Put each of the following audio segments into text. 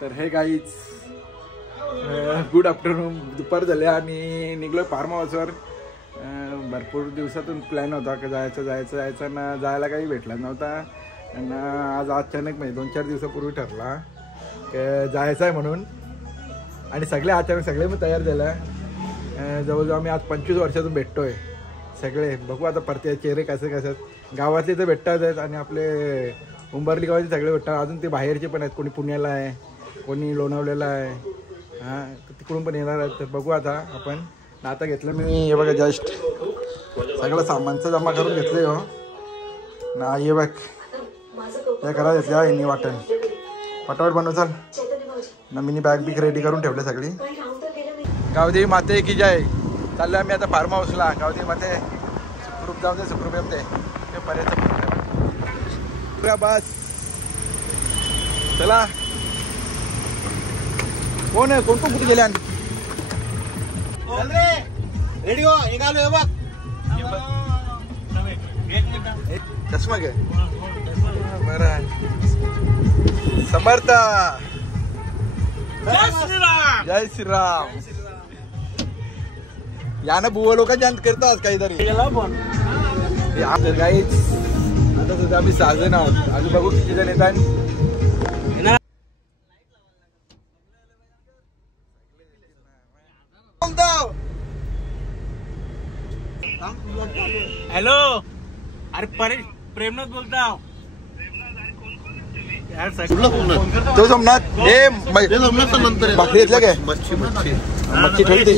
तर हे guys good afternoon. दुपार झाले आम्ही निघलो फार्म हाऊसवर. भरपूर दिवसातून प्लॅन होता की जायचं ना जायला काही भेटला नव्हता. आणि आज अचानक म्हणजे 2-4 दिवसापूर्वी ठरला की जायचं आहे म्हणून. आणि सगळे मी तयार झाला. जवळजवळ आम्ही आज 25 वर्षातून भेटतोय सगळे. बघू आता परत चेहरे कसे गावातले तर भेटतात आहेत आणि आपले उंबरली गावाचे सगळे भेटतात. अजून ते बाहेरचे पण आहेत. कोणी पुण्याला आहे, कोणी लोणावळ्याला आहे. हां तिकडून पण येणार आहेत. तर बघू आता आपण. आता घेतलं मी हे बघा जस्ट सगळं सामानचं जमा करून घेतलं हो ना. हे बघ त्या करा घेतल्या यांनी वाटण पटापट बनव चाल ना. मिनी बॅग बिग रेडी करून ठेवले सगळी. गावदेवी माते की जय. चाललो आम्ही आता फार्म हाऊसला. गावदेवी माते सुखरूप जाऊ दे, सुखरूप येते ते पर्यंत बस. चला कोण आहे, कोण कुठे गेल्या? रेडी हो, निघालो बघ. चष्मा घे बरं. समर्थ जय श्रीराम. यानं बुवा लोक जास्त करतात काहीतरी. गाईच आता सुद्धा आम्ही 6 जण आहोत. अजून बघू किती जण येतात. हॅलो, अरे प्रेमनाथ बोलता. तो सोमनाथ हे भाकरी घेतल्या काय? मच्छी ठेवली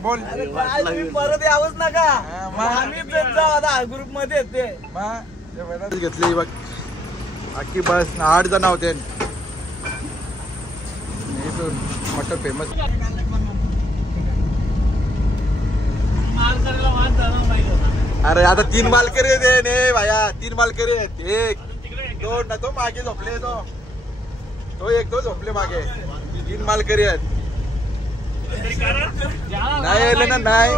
बोल. परत यावंच नका. ग्रुप मध्ये येते घेतली बघ. बाकी बस 8 जण होते. Mutton famous. अरे आता 3 मालकरी आहेत ने भाया. 3 मालकरी आहेत. 1 2 ना तो मागे झोपले. तो एक तो झोपले मागे. 3 मालकरी आहेत. नाही आले ना. नाही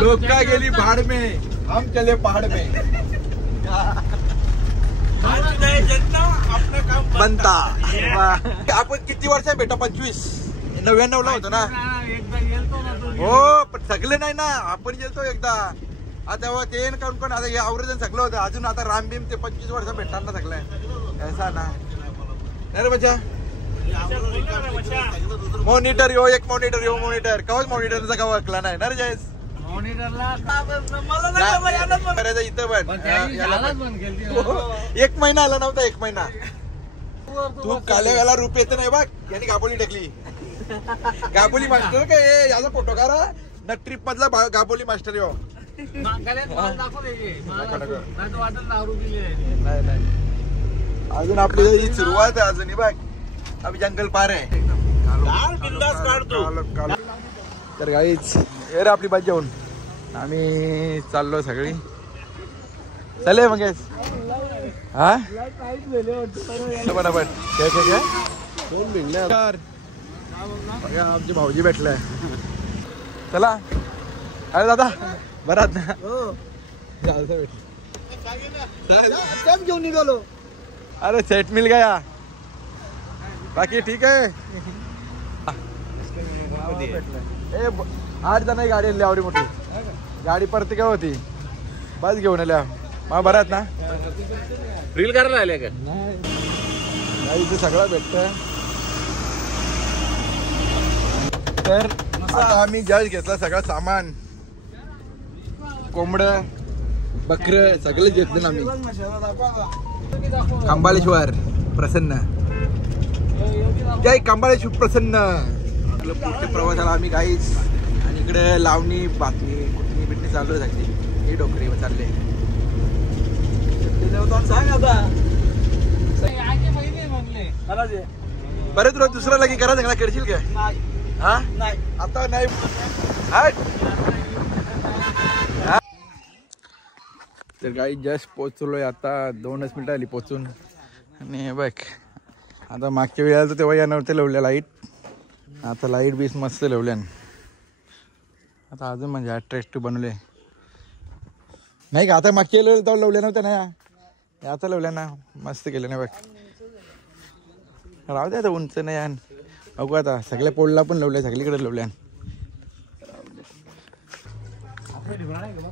लोक का गेली भाड में, हम चले पहाड़ में. बनता आपण किती वर्ष भेटा? 25-99 ला होतो ना. हो पण सगळे नाही ना. आपण गेलतो एकदा. आता ते कोण आता हे आवरेजन सगळं होतं. अजून आता रामभीम ते 25 वर्ष भेटणार ना सगळे. ऐसा ना अरे बच्चा. मॉनिटर यो एक मॉनिटर कवच मॉनिटरचा कवा ऐकला नाही ना रे जयस. मॉनिटरला इथं पण 1 महिना आला नव्हता. 1 महिना तू काल्या रूप येत नाही बघ. यांनी गाबोली टाकली. गाबोली मास्टर काय याचा फोटो काढा ना. ट्रिप मधला गाबोली मास्टर यो. नाही अजून आपली सुरुवात आहे. अजून बघ अभी जंगल पार आहे. तर गाईच हे रे आपली बात जेवण. आम्ही चाललो सगळी. चले मग हा बरोबर. आमचे भाऊजी भेटलाय. चला. अरे दादा बरात ना. घेऊन निघालो. अरे सेट मिल गया. बाकी ठीक आहे. 8 जण गाडी आणली. आवडी मोठी गाडी परत काय होती. बस घेऊन आल्या. मग बरात ना. रील करायला आले का? नाही इथे सगळं भेटत. तर आता आम्ही जज घेतला सगळं सामान. कोंबड बकर सगळे घेतले ना आम्ही. कंबाळेश्वर प्रसन्न जय कंबाळेश्वर प्रसन्न. पुढच्या प्रवासाला आम्ही गाईच. आणि इकडे लावणी बातमी कुठली बिटणी चालू आहे सगळी. हे डोकरी चालले. सांग आता बरे तुला दुसरा लगी करा चांगला करशील काय? हा नाही आता नाही. तर गाई जस्ट पोचलोय आता. 2च मिनिटं आली पोचून. आणि बघ आता मागच्या वेळेला तर तेव्हा या नव्हते लावल्या लाईट. आता लाईट बीस मस्त लावल्या. आता अजून म्हणजे अट्रॅक्टिव्ह बनवले नाही का. आता मागच्या तेव्हा लावल्या नव्हत्या ना, आता लावल्या ना, मस्त केलं ना बघ. राहू द्या आता उंच नाही यान. अगो आता सगळ्या पोलला पण लावल्या, सगळीकडे लावल्या.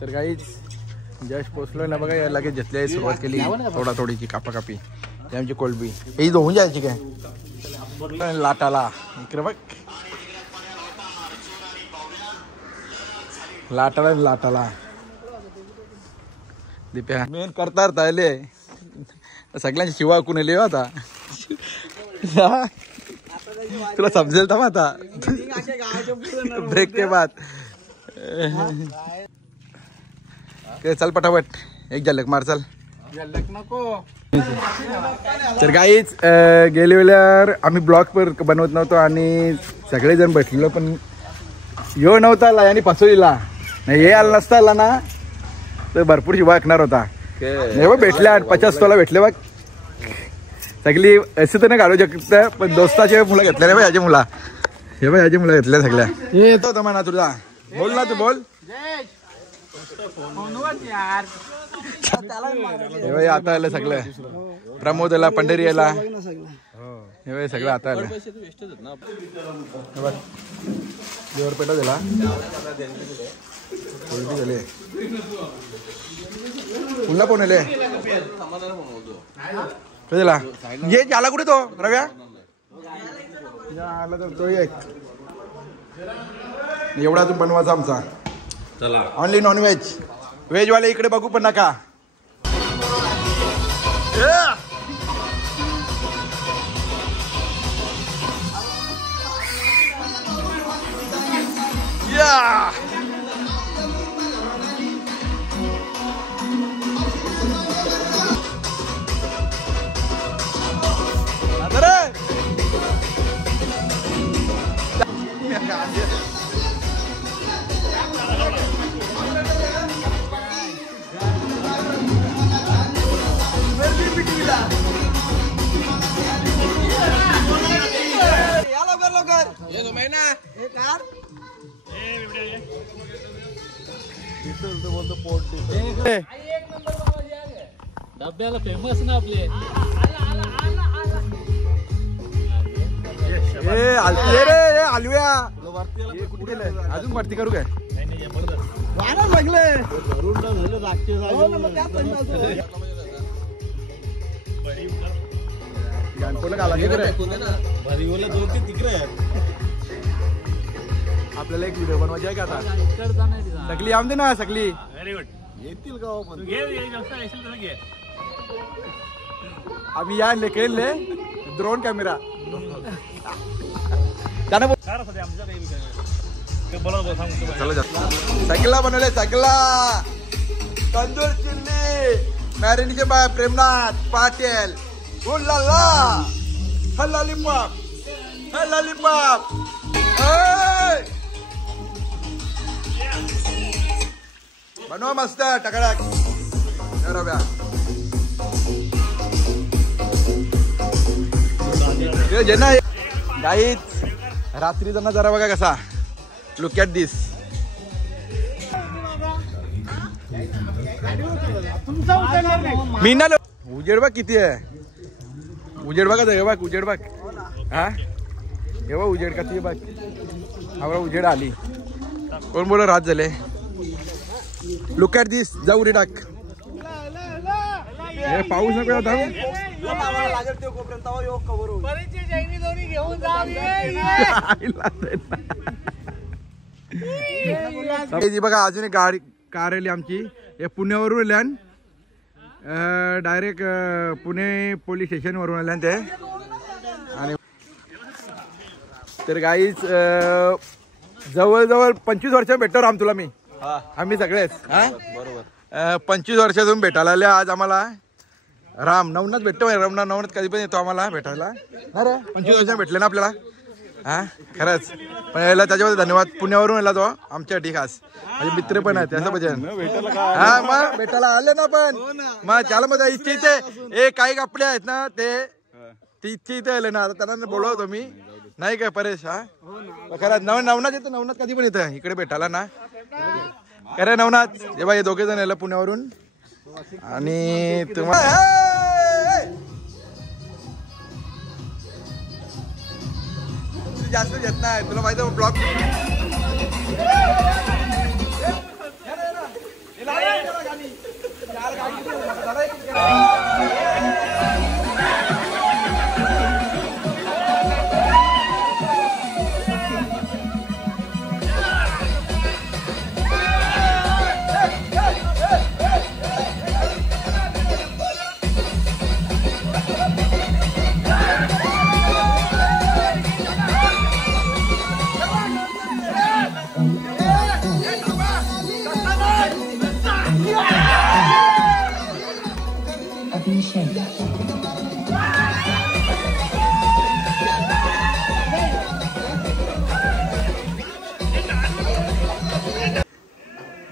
तर काहीच जस्ट पोचलो ना बघा, लगेच घेतल्या सुरुवात केली थोडा थोडीची कापाकापी. ही आमची कोलबी ही धुवून जायची काय लाटाला. इकडे बघ लाटाला लाटाला. दिप्या मेन करतार तायले सगळ्यांची शिवा ऐकून येले आता. तुला समजेल तर आता ब्रेक के बाद. चल पटापट एक झलक मार चल. नको. तर काहीच गेल्या वेळेला आम्ही ब्लॉग पर बनवत नव्हतो आणि सगळेजण बसलेलो, पण यो नव्हता आला आणि फसवलीला नाही. हे आला नसता आला ना तर भरपूर शिवा ऐकणार होता. हे बघ भेटल्या 50 तोला भेटले बघ. सगळी असे तर नाही घालू शकत, पण दोस्ताचे मुलं घेतले रे बा. याची मुला हे बघ, याची मुलं घेतल्या सगळ्या. येतो होता म्हणा तुझा. बोल ना तू बोल. हे आता आलं सगळं. प्रमोद आला, पंढरी आला, हे सगळं आता आलं. देवर पेटा दिला झाले. पुन्हा कोण आले दिला. ये आला कुठे तो रव्या आला तर तो एक. एवढा तू बनवायचा आमचा. Only non veg. व्हेज वाले इकडे बघू पण नका. डब्याला फेमस ना आपले. आलूया अजून भरती करू काय. आपल्याला एक व्हिडिओ बनवायची आहे का आता. सगळी आमदे ना सगळी येतील का. आम्ही या लेखेले ड्रोन कॅमेरा सगळा बनवले. सगळा तंदूर चिल्ली मॅरिनीचे बाय प्रेमनाथ पाटील. उल्लाला लॉलीपॉप लॉलीपॉप. बनवा मस्त टकडाक. गाईच रात्री जाणार जरा बघा कसा. लुक ॲट दिस. मी ना उजेड बघ किती आहे. उजेड बघा बघ उजेड बघ. हा हे बघ उजेड किती बघ. हा उजेड आली. कोण बोल रात झाले. लुक ॲट दिस. जाऊ रे टाक. हे पाऊस नको धावू. बघा अजून एक गाडी कार आली आमची. हे पुण्यावरून आल्यान डायरेक्ट पुणे पोलीस स्टेशन वरून आल्यान ते. आणि तर गाईच जवळजवळ 25 वर्ष भेटतो राम तुला मी. आम्ही सगळेच बरोबर 25 वर्षातून भेटायला आले आज आम्हाला. राम नवनाथ भेटतो. नवनाथ कधी पण येतो आम्हाला भेटायला. अरे 25 वर्ष भेटले ना आपल्याला. हा खरंच. पण याला त्याच्यामध्ये धन्यवाद. पुण्यावरून आला तो आमच्यासाठी खास. माझे मित्र पण आहेत असं भजन. हा मग भेटायला आले ना. पण मग त्याला मग इच्छा इथे हे काही आपले आहेत ना ते इच्छा इथे आले ना. आता त्यांना बोलवतो मी. नाही काय परेश हा खरं नवनाथ येतं नवनाथ कधी पण येतं इकडे भेटायला ना खरं नवनाथ हे बा हे दोघे जण यायला पुण्यावरून आणि तुम्हाला जास्त घेत नाही तुला माहिती ब्लॉग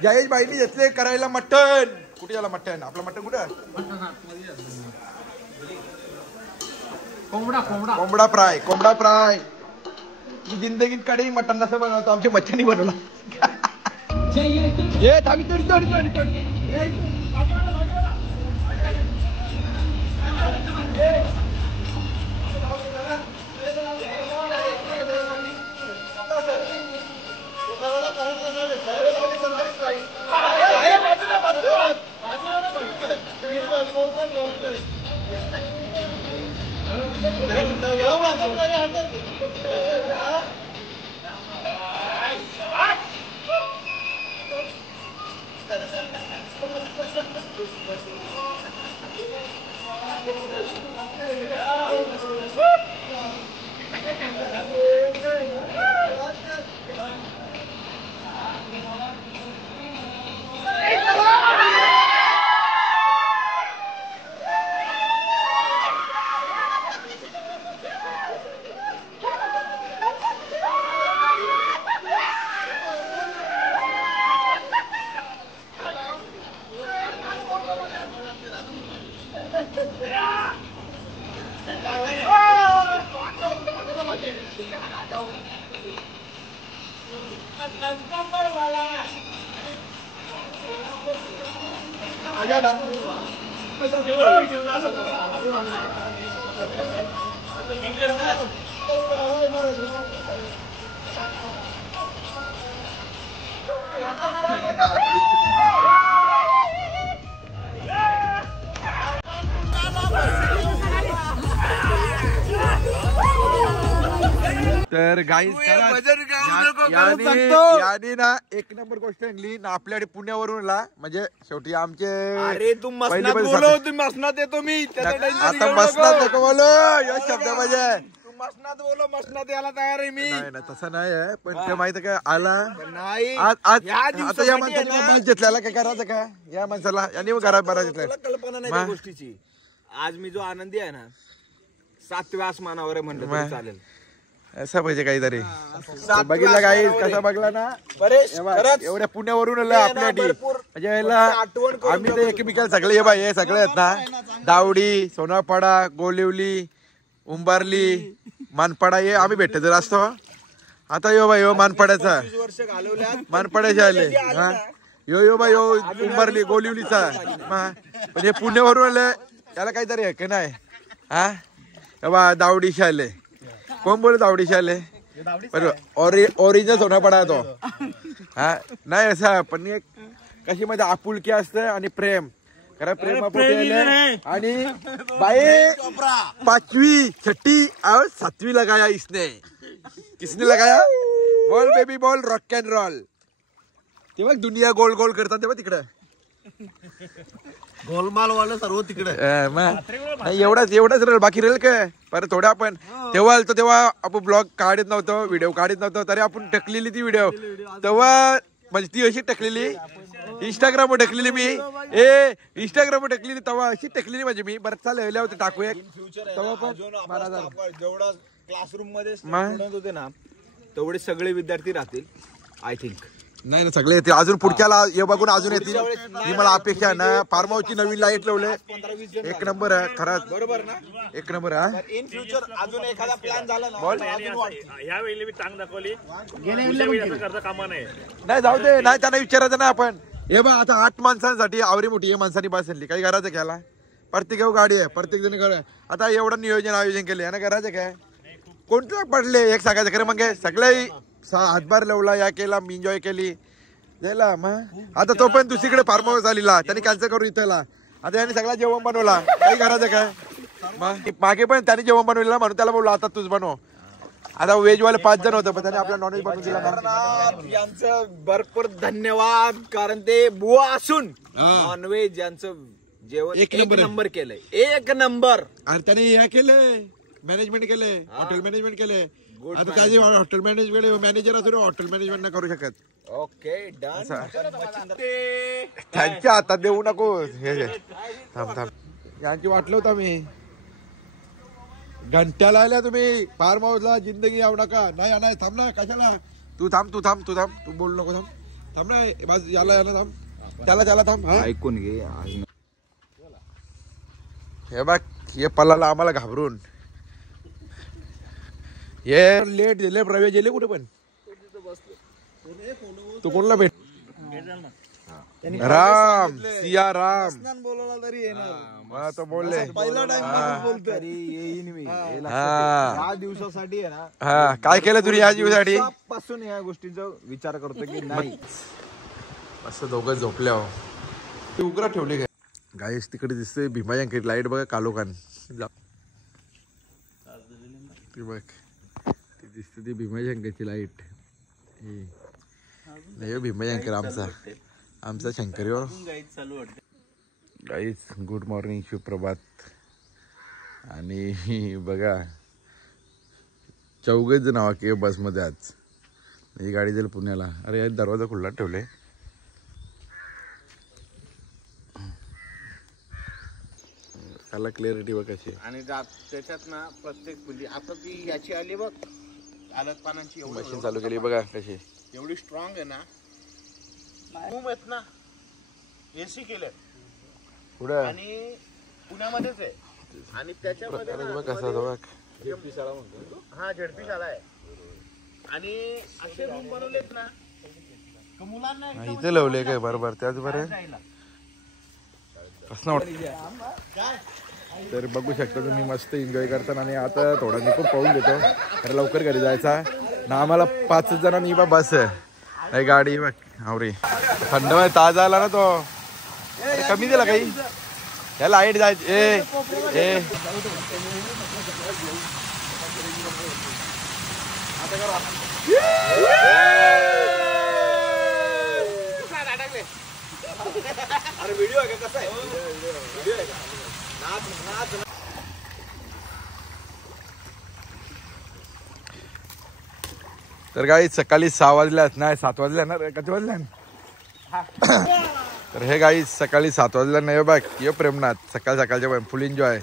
जयेश बाईनी घेतले करायला मटण कुठे झाला मटण आपलं मटण कुठं कोंबडा फ्राय जिंदगीत कडे मटण नसं बनवतो आमच्या मच्छनी बनवला तर गाईज यादी ना एक नंबर गोष्ट आणली ना आपल्याकडे पुण्यावरून म्हणजे शेवटी आमचे अरे तू मसनात बोलो तू मसनात येतो मी आता मसनात नको बोलो या शब्द म्हणजे तू मसनात बोलो मसनात यायला तयार आहे मी नाही ना तसं नाही आहे पण ते माहिती काय आला नाही आता या माणसाला बस घेतल्याला काय करायचं काय या माणसाला यांनी घरात बरा घेतलाय कल्पना नाही त्या गोष्टीची आज मी जो आनंदी आहे ना 7व्या आसमानावर आहे म्हणलं तरी चालेल असं पाहिजे काहीतरी बघितलं काही कसा बघला ना एवढ्या पुण्यावरून आपल्यासाठी म्हणजे आम्ही तर एकमेकाला सगळे हे बाई हे सगळे आहेत ना दावडी सोनापाडा गोलिवली उंबारली मानपाडा हे आम्ही भेटत जर असतो आता यो बाई यो मानपाड्याचा मानपाड्याचे आले हा यो बाई यो उंबारली गोलिवलीचा पण हे पुण्यावरून आले त्याला काहीतरी आहे की नाही हा बा दावडीशी आले कोण बोलत आवडीशी आले ओरिजिनल सोनापाडा तो हा नाही असा पण एक कशी मध्ये आपुलकी असतं आणि प्रेम खरं प्रेमापोटी आणि बाई 5वी 6वी और 7वी लगाया इसने किसने लगाया बोल बेबी बोल रॉक अँड रोल तेव्हा दुनिया गोल गोल करतात तेव्हा तिकडं गोलमाल वाले सर्व तिकडे एवढाच रेल बाकी रेल काय पर थोडं आपण तेव्हा आलतो तेव्हा आपण ब्लॉग काढत नव्हतो व्हिडिओ काढत नव्हतो तरी आपण टाकलेली ती व्हिडिओ तेव्हा म्हणजे ती अशी टाकलेली इंस्टाग्रामवर टाकलेली मी इंस्टाग्रामवर टाकलेली तेव्हा अशी टाकलेली म्हणजे मी बरं चालेल होते टाकूया तेव्हा पण जेवढा क्लासरूम मध्ये होते ना तेवढे सगळे विद्यार्थी राहतील आय थिंक नाही ना सगळे येतील अजून पुढच्याला ये बघून अजून येतील ही मला अपेक्षा आहे ना. फार्म हाऊसची नवीन लाईट लावले 1 नंबर आहे खरंच. बरोबर ना 1 नंबर आहे. इन फ्युचर अजून एखादा प्लॅन झाला ना बोल. ह्या वेळी मी टांग दाखवली करता कामा नाही. नाही जाऊ दे नाही त्यांना विचारायचं ना आपण. हे बघ आता 8 माणसांसाठी आवरी मोठी हे माणसांनी बसली काही करायचं घ्यायला. प्रत्येक गाडी आहे प्रत्येक जण घर. आता एवढं नियोजन आयोजन केले ना करायचं काय कोणतं पडले एक सांगायचं खरं मग सगळे हातभार लावला या केला मी एन्जॉय केली जायला मग. आता तो पण दुसरीकडे फार्म हाऊस आलेला त्यांनी कॅन्सल करून इथला. आता यांनी सगळा जेवण बनवला काही करायचं काय मग. मागे पण त्यांनी जेवण बनवलेलं म्हणून त्याला बोललो आता तूच बनव. आता व्हेज वाले 5 जण होतं पण त्याने आपला नॉनव्हेज बनवून दिला ना. यांचं भरपूर धन्यवाद कारण ते बुवा असून नॉनव्हेज यांचं जेवण 1 नंबर केलंय 1 नंबर. आणि त्याने हे केलंय मॅनेजमेंट केले हॉटेल मॅनेजमेंट केले. आता त्याची हॉटेल मॅनेजमेंट मॅनेजर असून हॉटेल मॅनेजमेंट नाही करू शकत. Okay done. त्यांच्या हातात देऊ नको. थांब थांब यांची वाटलं होतं मी घंट्याला आल्या तुम्ही फार्म हाऊसला जिंदगी येऊ नका. नाही नाही थांब ना कशाला तू थांब तू बोल नको थांब ना बस याला थांब त्याला थांब. हा ऐकून घे आज हे बघ हे पल्लाला आम्हाला घाबरून हे लेट दिले प्रवेश दिले कुठे पण तू कोणला भेट राम सिया राम बोलवला तरी येणार. तो बोलले पहिला टाइम बोलतोय येईन मी. हा 10 दिवसासाठी आहे ना. हा काय केलं तुम्ही या जीवसाठी पासून या गोष्टीचा विचार करतो की नाही असं दोघं झोपल्या ते उकरा ठेवले काय गाईस तिकडे दिसते भीमाजंकेट लाईट बघा कालोखान ती बघ ती दिसते ती भीमाजंकेटची लाईट. नाही भीमाजंकर आमचा शंकरी हो. गाईस गुड मॉर्निंग सुप्रभात. आणि बघा 4 जण आवा की बसमध्ये आज ही गाडी जाईल पुण्याला. अरे दरवाजा खुल्ला ठेवले. त्याला क्लिअरिटी बघ कशी आणि त्याच्यात ना प्रत्येक म्हणजे आता ती याची आली बघ आलत पानांची मशीन चालू केली बघा कशी एवढी स्ट्रॉंग आहे ना. रूम आहेत ना एसी केलं पुढं आणि पुण्यामध्येच आहे आणि त्याच्यामध्ये बघ कसा होता बघ. हा झडपी शाळा आहे आणि असे रूम बनवलेत ना मुलांना इथे लावले काय बरोबर त्याच बरं तर बघू शकता तुम्ही मस्त एन्जॉय करताना. आणि आता थोडा निघून पाहून घेतो तर लवकर घरी जायचा ना आम्हाला 5 जणांनी बा बस आहे गाडी बघ आवरी थंड ताजा आला ना तो कमी दिला काही या लाईट जायची ए अरे व्हिडिओ आहे का कसा आहे व्हिडिओ आहे का नाच. तर गाई सकाळी 6 वाजल्यात नाही 7 वाजल्या ना किती वाजल्या तर हे गाई सकाळी 7 वाजल्या नाही बघ ये प्रेमनाथ सकाळच्या पण फुल एन्जॉय.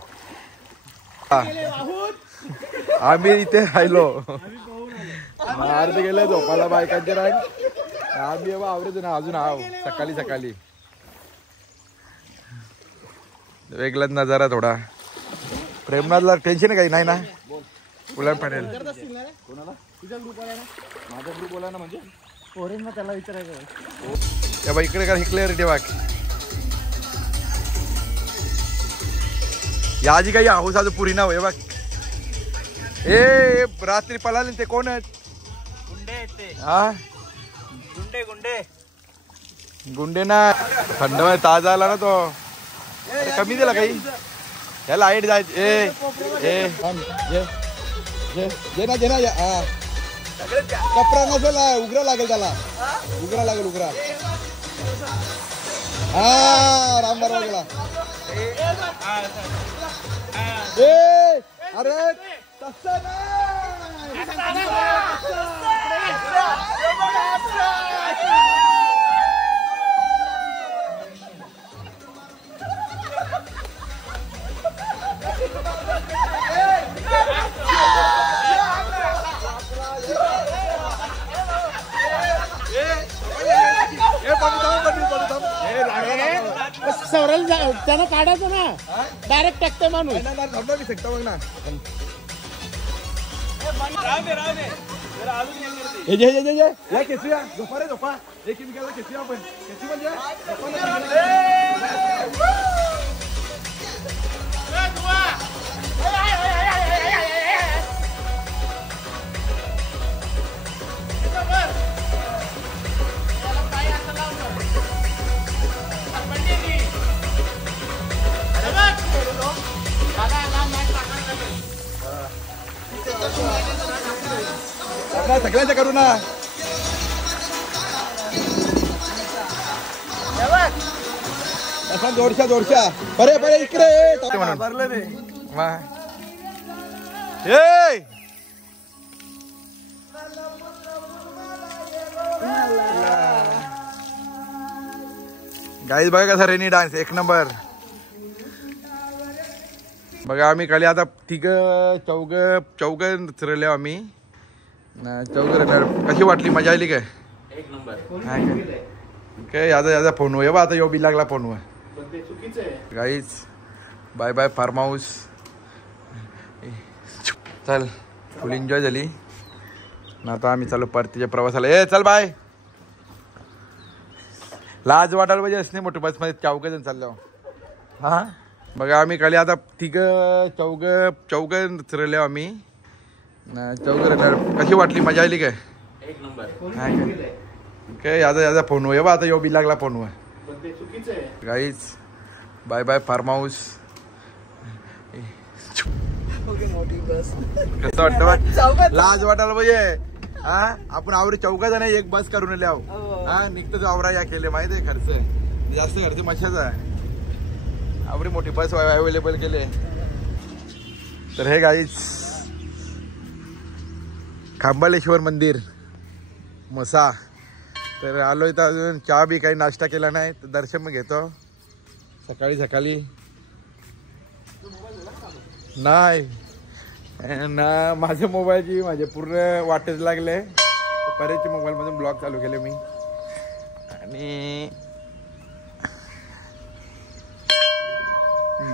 आम्ही इथे राहिलो अर्ध गेले झोपाला बायकांचे रांग आम्ही आवडतो ना अजून आव सकाळी वेगळाच नजारा थोडा. प्रेमनाथला टेन्शन काही नाही ना उलट पडेल. माझा ग्रुप बोला ना म्हणजे पोरेंना त्याला विचारायचं या इकडे का क्लिअरिटी वाघ या आजी काही हाऊस आज पुरी नाव आहे बघ. ए रात्री पळाले ते कोण आहेत हा गुंडे ना थंड ताजा आला ना तो कमी दिला काही या लाईट जायची कपडा नसेल उघडा लागेल त्याला उघडा हा राम बरोबर गेला अरे तसं सवराला त्यानं काढायचं ना डायरेक्ट टाकते माणूस थांबा मी शकता मग ना हे जे जे जे या केसूया झोपा रे झोपा एक गेला केसूया आपण केसू म्हणजे सगळ्यांच्या करू ना जोरशा जोरशा बरे बरे इकडे भरलं रे गाईज बघा कसा रेनी डान्स एक नंबर बघा आम्ही खाली आता चौघ चरले आम्ही कशी वाटली मजा आली काय एक नंबर काय याचा फोन ये बा आता यो बी लागला phone guys bye bye farm house चल फुल एन्जॉय झाली ना आता आम्ही चालू परतीच्या प्रवासाला ए चल बाय लाज वाटायला पाहिजे असणे मोठं बसमध्ये चौघ जण चाललो हा बघा आम्ही खाली आता चौघ चरले आम्ही कशी वाटली मजा आली काय एक नंबर काय याचा फोन ये बा आता यो बी लागला phone guys bye bye farm house कसं वाटतं लाज वाटायला पाहिजे हा आपण आवरी चौघा जण एक बस करून लिहाव हा निघतच आवरा या केले माहिती आहे खर्च जास्त खर्च मशाचा आवडी मोठी बस अवेलेबल केले तर हे गाईज खांबालेश्वर मंदिर मसा तर आलोय तर अजून चहा बी काही नाश्ता केला नाही तर दर्शन मग घेतो सकाळी नाही ना माझ्या मोबाईलची माझे पूर्ण वाटेच लागले बरेचसे मोबाईलमधून ब्लॉग चालू केले मी आणि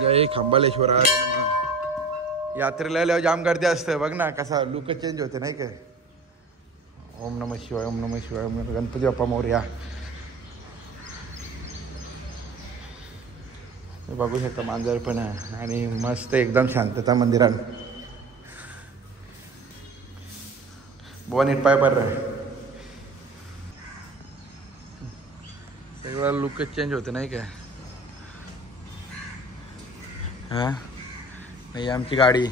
जय खांबालेश्वर यात्रेला आल्यावर जाम गर्दी असते बघ ना कसा लुक चेंज होते नाही काय ओम नमः शिवाय ओम नमः शिवाय गणपती बाप्पा मोरया बघू शकता मांजर पण आहे आणि मस्त एकदम शांतता मंदिरात बुवा नीट पाय बर सगळं लुक चेंज होते नाही काय हा नाही आमची गाडी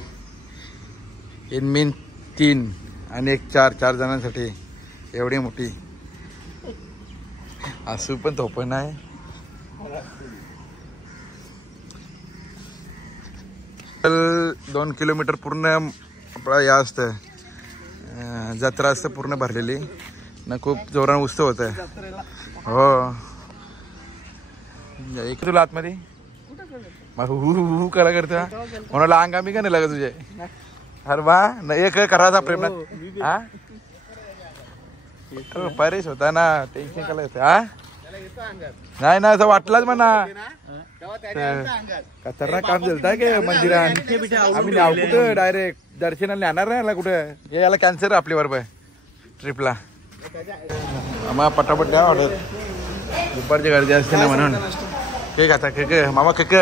इन 3 आणि एक 4 जणांसाठी एवढी मोठी असू पण तो पण आहे टोटल 2 किलोमीटर पूर्ण आपला या असतं जत्रा असतं पूर्ण भरलेली ना खूप जोरानं उत्सव होत आहे हो एक तुला आतमध्ये हु करा करता कोणाला अंग आम्ही का नाही लागत तुझे अरे वा नाही एक करायचा प्रेम हा परेश होता ना टेन्शन केलं हा नाही ना असं वाटलाच म्हणा खतरनाक काम झालं की मंदिरात आम्ही नाव कुठं डायरेक्ट दर्शनाला येणार नाही कुठं याला कॅन्सर आपली बरोबर ट्रिपला आम्हाला पटापट द्या ऑर्डर दुपारची गर्दी असते ना म्हणून केक आता केक मामा केक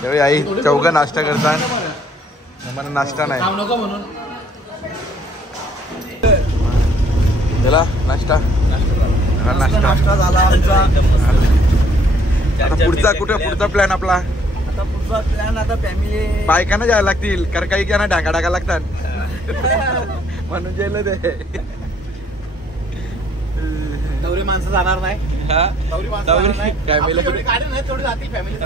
त्यावेळी आई चौघ नाश्ता करतात मला नाश्ता नाही चला नाश्ता नाश्ता झाला आता पुढचा प्लॅन आपला आता पुढचा प्लॅन आता फॅमिली बायकांना जायला लागतील कारण काही ना डांगा डागा लागतात म्हणून जेल ते नवरी माणसं जाणार नाही फॅमिली फॅमिली